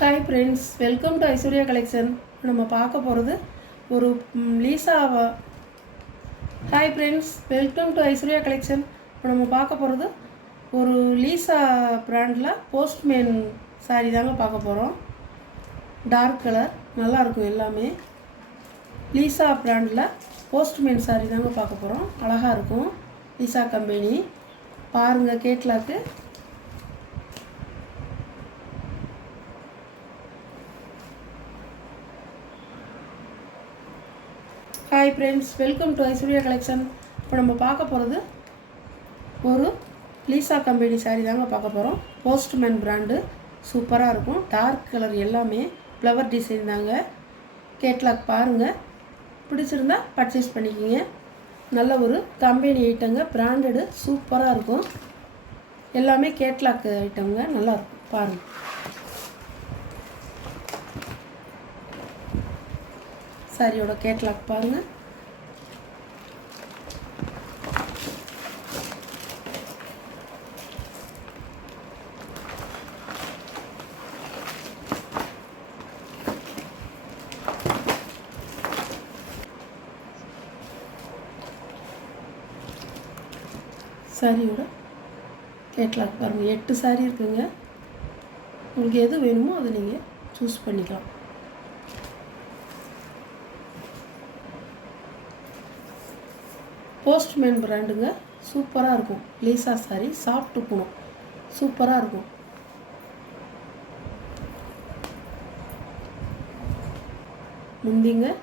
Hi friends, welcome to Aishwarya collection. நம்ம பார்க்க போகிறது ஒரு லீசாவா. Hi friends, welcome to Aishwarya collection. இப்போ நம்ம பார்க்க போகிறது ஒரு லீசா பிராண்டில் போஸ்ட்மேன் சாரீ தாங்க பார்க்க போகிறோம். டார்க் கலர் நல்லாயிருக்கும் எல்லாமே. லீசா பிராண்டில் போஸ்ட்மேன் சாரீ தாங்க பார்க்க போகிறோம். அழகாக இருக்கும். லீசா கம்பெனி பாருங்கள். Catalogue hi friends, welcome to Aishwarya collection. இப்போ நம்ம பார்க்க போகிறது ஒரு லீசா கம்பெனி சாரீ தாங்க பார்க்க போகிறோம். போஸ்ட்மேன் பிராண்டு சூப்பராக இருக்கும். டார்க் கலர் எல்லாமே ஃப்ளவர் டிசைன் தாங்க. கேட்லாக் பாருங்கள். பிடிச்சிருந்தா பர்ச்சேஸ் பண்ணிக்கிங்க. நல்ல ஒரு கம்பெனி ஐட்டங்க. பிராண்டடு சூப்பராக இருக்கும். எல்லாமே கேட்லாக் ஐட்டங்க. நல்லாயிருக்கும். பாருங்கள். சாரியோட கேட்லாக் பாருங்கள். சாரியோட கேட்லாக் பாருங்கள். 8 சாரி இருக்குங்க. உங்களுக்கு எது வேணுமோ அதை நீங்கள் சூஸ் பண்ணிக்கலாம். போஸ்ட்மேன் பிராண்டுங்க. சூப்பராக இருக்கும். லீசா சாரி சாஃப்ட் போகணும். சூப்பராக இருக்கும். முந்திங்க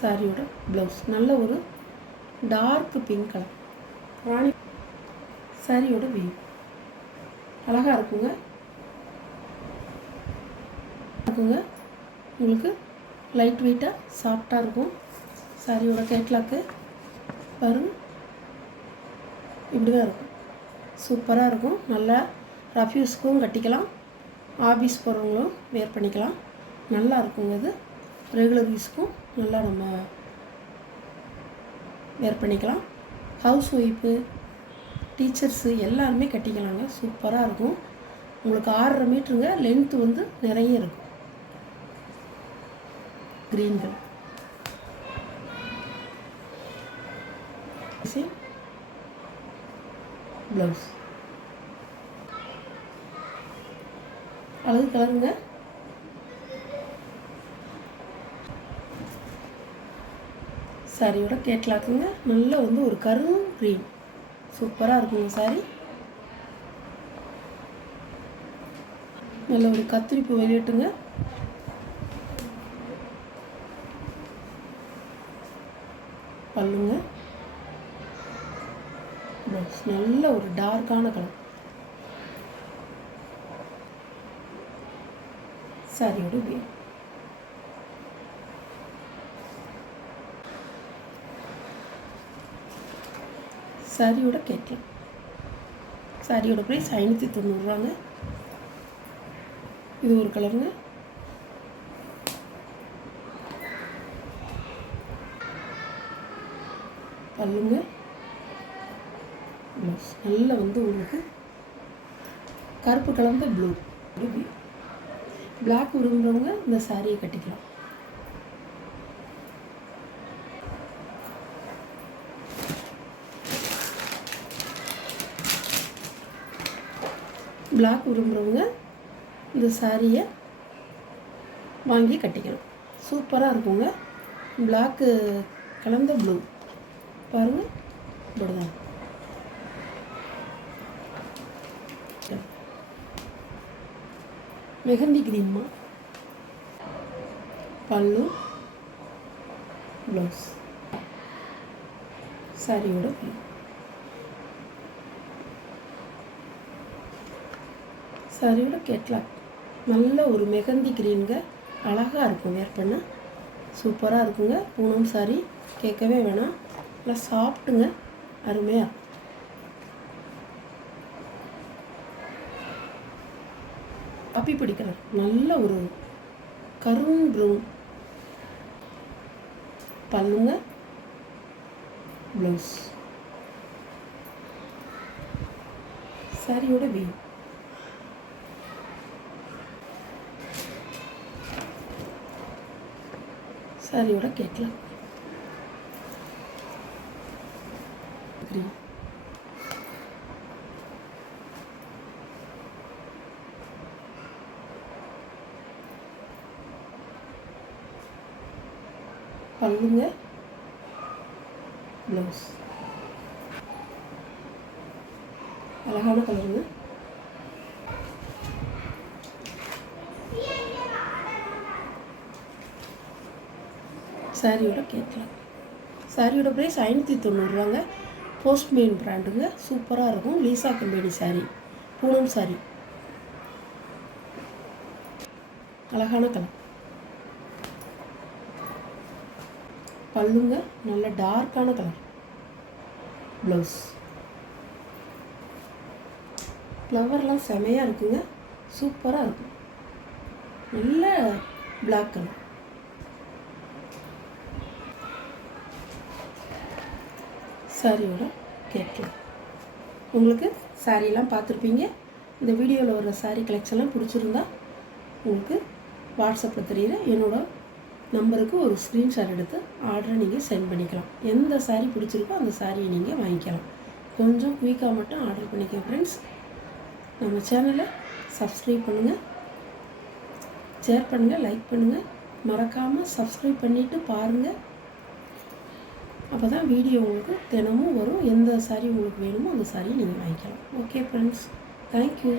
சாரியோட ப்ளவுஸ் நல்ல ஒரு டார்க் பிங்க் கலர் ராணி. சாரியோட வியூ அழகாக இருக்குங்க. உங்களுக்கு லைட் வெயிட்டாக சாஃப்டாக இருக்கும். சாரியோட கேட்லாக்கு பாருங்கள். இப்படி தான் இருக்கும். சூப்பராக இருக்கும். நல்லா ரஃப்யூஸ்க்கும் கட்டிக்கலாம். ஆஃபீஸ் போகிறவங்களும் வேர் பண்ணிக்கலாம். நல்லா இருக்குங்க. இது ரெகுலர் யூஸ்க்கும் நல்லா நம்ம வேர் பண்ணிக்கலாம். ஹவுஸ் ஒய்ஃபு, டீச்சர்ஸு எல்லாருமே கட்டிக்கலாங்க. சூப்பராக இருக்கும். உங்களுக்கு 6.5 மீட்டருங்க. லென்த்து வந்து நிறைய இருக்கும். க்ரீன் கலர் ப்ளவுஸ் அழகு கலருங்க. சாரியோட கேட்லாக்குங்க. நல்ல வந்து ஒரு கரும் க்ரீன் சூப்பராக இருக்குங்க. சாரி நல்ல ஒரு கத்திரிப்பு வெளியிட்டுங்க. பல்லுங்க. ப்ளவுஸ் நல்ல ஒரு டார்க்கான கலர். சாரியோட வியூ சாரியோட கேட்லாம். சாரியோட ப்ரைஸ் 590 ரூபாங்க. இது ஒரு கலருங்க. பல்லுங்க. ப்ளவுஸ் நல்ல வந்து உங்களுக்கு கருப்பு கலந்த ப்ளூ. பிளாக் விரும்புகிறவங்க இந்த சாரியை கட்டிக்கலாம். பிளாக் விரும்புகிறவங்க இந்த சாரியை வாங்கி கட்டிக்கலாம். சூப்பராக இருக்குங்க. பிளாக்கு கலந்த ப்ளூ பாருங்கள். இப்படிதான் மெஹந்தி கிரீன்மா. பல்லு ப்ளவுஸ் சாரியோட சாரியோட கேட்லாக் நல்ல ஒரு மெஹந்தி கிரீனுங்க. அழகாக இருக்கும். வேர் பண்ண சூப்பராக இருக்குங்க. பூனம் சாரி கேட்கவே வேணாம். நல்லா சாஃப்ட்டுங்க. அருமையாக காப்பி பிடிக்கலாம். நல்ல ஒரு கரும் ப்ரௌன். பல்லுங்க. ப்ளவுஸ் சாரியோட வியூ சாரியோட கேட்கலாம். பல்லுங்க, ப்ளவுஸ் அழகான கலருங்க. சாரியோட கேட்கலாம். சாரியோட ப்ரைஸ் 590 போஸ்ட்மேன் பிராண்டுங்க. சூப்பராக இருக்கும். Lisa company sorry, Poonam sorry, அழகான கலர். பல்லுங்க நல்ல டார்க்கான கலர். ப்ளவுஸ் ஃப்ளவர்லாம் செமையாக இருக்குங்க. சூப்பராக இருக்கும். நல்ல பிளாக் கலர். சாரியோட கேட்கலாம். உங்களுக்கு சாரீலாம் பார்த்துருப்பீங்க. இந்த வீடியோவில் வர சாரீ கலெக்ஷன்லாம் பிடிச்சிருந்தா உங்களுக்கு வாட்ஸ்அப்பில் தெரிகிற என்னோடய நம்பருக்கு ஒரு ஸ்க்ரீன்ஷாட் எடுத்து ஆர்டரை நீங்கள் சென்ட் பண்ணிக்கலாம். எந்த சாரீ பிடிச்சிருக்கோ அந்த சாரியை நீங்கள் வாங்கிக்கலாம். கொஞ்சம் குயிக்காக மட்டும் ஆர்டர் பண்ணிக்க ஃப்ரெண்ட்ஸ். நம்ம சேனலை சப்ஸ்கிரைப் பண்ணுங்கள், ஷேர் பண்ணுங்கள், லைக் பண்ணுங்கள். மறக்காமல் சப்ஸ்கிரைப் பண்ணிவிட்டு பாருங்கள். அப்போ தான் வீடியோ உங்களுக்கு தினமும் வரும். எந்த சாரீ உங்களுக்கு வேணுமோ அந்த சாரியை நீங்கள் வாங்கிக்கலாம். Okay friends, thank you.